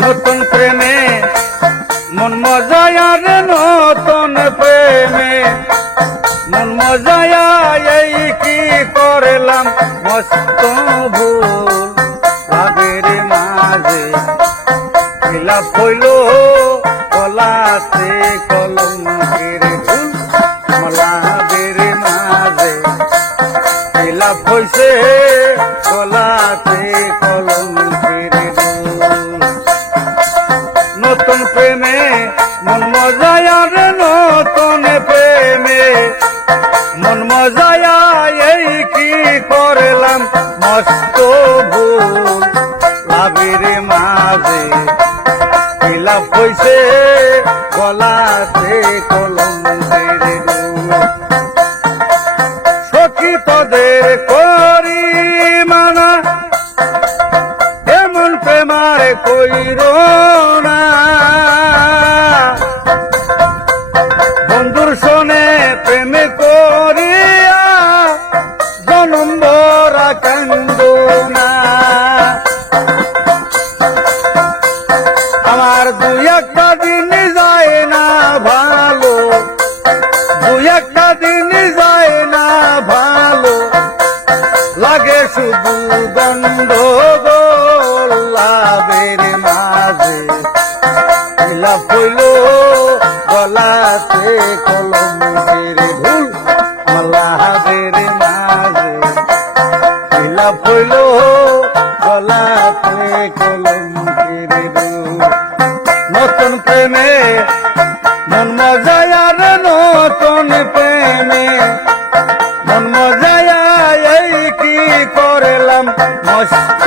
নতুন প্রেমে মন মজায়া নতুন প্রেমে মন মজায়া এই কি করলাম? মস্ত ভুল ভাবের মাঝে খিলাপ হইল কলাতে কলম কলমের ভুল। মলাবের মাঝে খিলাপ হইছে নতুন প্রেমে মন মজায়া নতুন প্রেমে। মন মজায়া এই কি করলাম, মস্ত ভুল। লাভের মাঝে খিলাপ হইছে, গলাতে কলম মানা এমন প্রেমার কইর একটা দিন যায় না ভালো দুই একটা দিন যায় না ভালো। লাগে শুধু গন্ধ লাভের মাঝে হইল, গলাতে কলমের ভুল লাভের মাঝে হইল, গলাতে কলমের নতুন প্রেমে। মন মজায় এই কি করলাম? মস্ত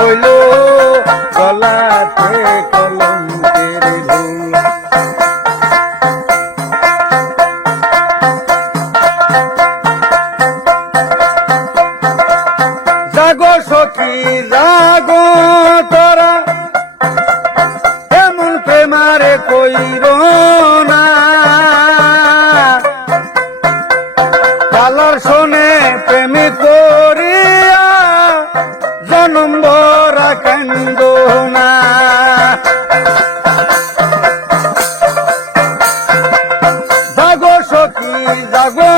হইল কালার শোনে প্রেমে করিয়া জনম ভরা কান্দ না জাগো সখী জাগো।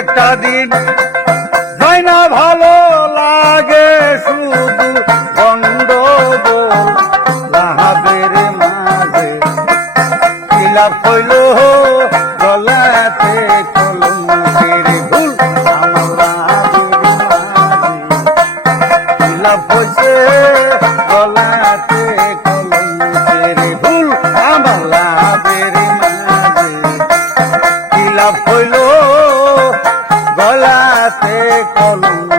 একটা দিন যায় না ভালো লাগে শুধু বন্ধ লাহাবের মাঝে কিলাপ হইল গলাতে கோலம்